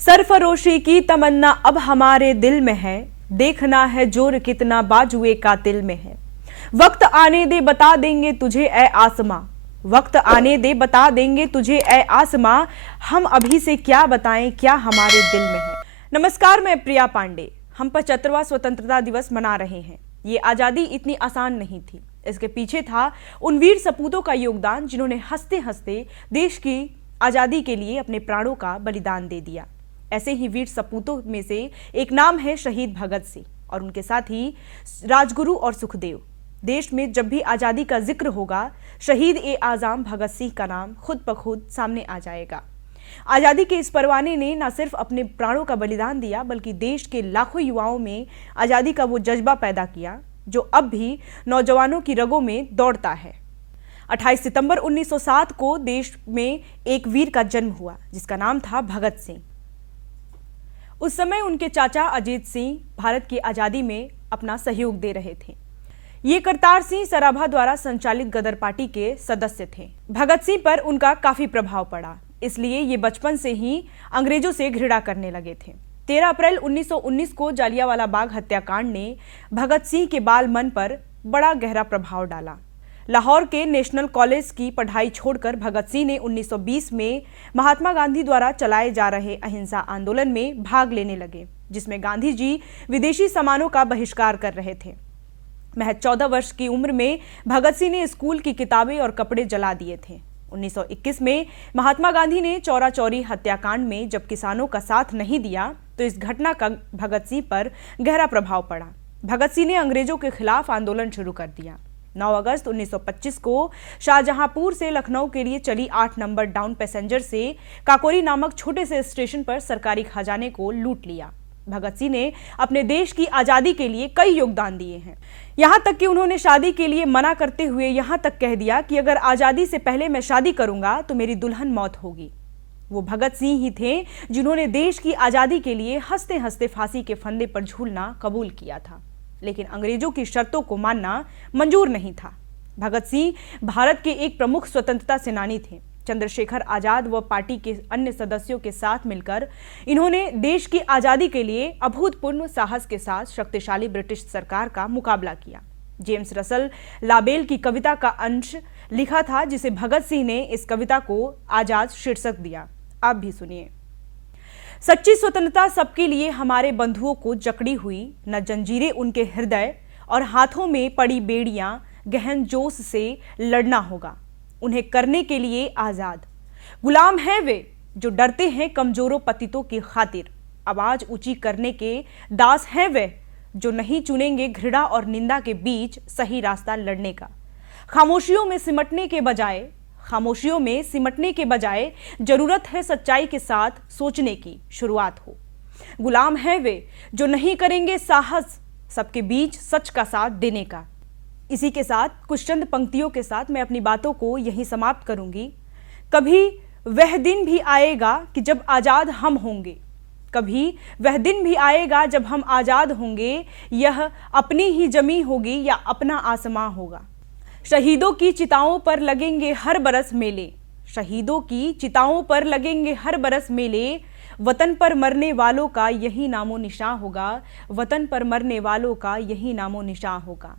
सरफरोशी की तमन्ना अब हमारे दिल में है, देखना है जोर कितना बाजुए कातिल में है। वक्त आने दे बता देंगे तुझे ए आसमां, वक्त आने दे बता देंगे तुझे ए आसमां, हम अभी से क्या बताएं क्या हमारे दिल में है। नमस्कार, मैं प्रिया पांडे। हम 75वां स्वतंत्रता दिवस मना रहे हैं। ये आजादी इतनी आसान नहीं थी। इसके पीछे था उन वीर सपूतों का योगदान जिन्होंने हंसते हंसते देश की आजादी के लिए अपने प्राणों का बलिदान दे दिया। ऐसे ही वीर सपूतों में से एक नाम है शहीद भगत सिंह और उनके साथ ही राजगुरु और सुखदेव। देश में जब भी आजादी का जिक्र होगा, शहीद ए आज़म भगत सिंह का नाम खुद ब खुद सामने आ जाएगा। आजादी के इस परवाने ने न सिर्फ अपने प्राणों का बलिदान दिया, बल्कि देश के लाखों युवाओं में आजादी का वो जज्बा पैदा किया जो अब भी नौजवानों की रगों में दौड़ता है। 28 सितंबर 1907 को देश में एक वीर का जन्म हुआ जिसका नाम था भगत सिंह। उस समय उनके चाचा अजीत सिंह भारत की आजादी में अपना सहयोग दे रहे थे। ये करतार सिंह सराभा द्वारा संचालित गदर पार्टी के सदस्य थे। भगत सिंह पर उनका काफी प्रभाव पड़ा, इसलिए ये बचपन से ही अंग्रेजों से घृणा करने लगे थे। 13 अप्रैल 1919 को जालियांवाला बाग हत्याकांड ने भगत सिंह के बाल मन पर बड़ा गहरा प्रभाव डाला। लाहौर के नेशनल कॉलेज की पढ़ाई छोड़कर भगत सिंह ने 1920 में महात्मा गांधी द्वारा चलाए जा रहे अहिंसा आंदोलन में भाग लेने लगे, जिसमें गांधी जी विदेशी सामानों का बहिष्कार कर रहे थे। महज 14 वर्ष की उम्र में भगत सिंह ने स्कूल की किताबें और कपड़े जला दिए थे। 1921 में महात्मा गांधी ने चौरा चौरी हत्याकांड में जब किसानों का साथ नहीं दिया, तो इस घटना का भगत सिंह पर गहरा प्रभाव पड़ा। भगत सिंह ने अंग्रेजों के खिलाफ आंदोलन शुरू कर दिया। 9 अगस्त 1925 को शाहजहांपुर से लखनऊ के लिए चली 8 नंबर डाउन पैसेंजर से काकोरी नामक छोटे से स्टेशन पर सरकारी खजाने को लूट लिया। भगत सिंह ने अपने देश की आजादी के लिए कई योगदान दिए हैं। यहां तक कि उन्होंने शादी के लिए मना करते हुए यहां तक कह दिया कि अगर आजादी से पहले मैं शादी करूंगा तो मेरी दुल्हन मौत होगी। वो भगत सिंह ही थे जिन्होंने देश की आजादी के लिए हंसते हंसते फांसी के फंदे पर झूलना कबूल किया था, लेकिन अंग्रेजों की शर्तों को मानना मंजूर नहीं था। भगत सिंह भारत के एक प्रमुख स्वतंत्रता सेनानी थे। चंद्रशेखर आजाद व पार्टी के अन्य सदस्यों के साथ मिलकर इन्होंने देश की आजादी के लिए अभूतपूर्व साहस के साथ शक्तिशाली ब्रिटिश सरकार का मुकाबला किया। जेम्स रसल लाबेल की कविता का अंश लिखा था, जिसे भगत सिंह ने इस कविता को आजाद शीर्षक दिया। आप भी सुनिए। सच्ची स्वतंत्रता सबके लिए हमारे बंधुओं को जकड़ी हुई, न जंजीरें उनके हृदय और हाथों में पड़ी बेड़ियां, गहन जोश से लड़ना होगा उन्हें करने के लिए आजाद। गुलाम हैं वे जो डरते हैं कमजोरों पतितों की खातिर, आवाज ऊंची करने के दास हैं वे जो नहीं चुनेंगे घृणा और निंदा के बीच सही रास्ता लड़ने का। खामोशियों में सिमटने के बजाय जरूरत है सच्चाई के साथ सोचने की शुरुआत हो। गुलाम हैं वे जो नहीं करेंगे साहस सबके बीच सच का साथ देने का। इसी के साथ कुछ चंद पंक्तियों के साथ मैं अपनी बातों को यहीं समाप्त करूंगी। कभी वह दिन भी आएगा कि जब आजाद हम होंगे, कभी वह दिन भी आएगा जब हम आजाद होंगे, यह अपनी ही जमी होगी या अपना आसमां होगा। शहीदों की चिताओं पर लगेंगे हर बरस मेले, शहीदों की चिताओं पर लगेंगे हर बरस मेले, वतन पर मरने वालों का यही नामो निशान होगा, वतन पर मरने वालों का यही नामो निशान होगा।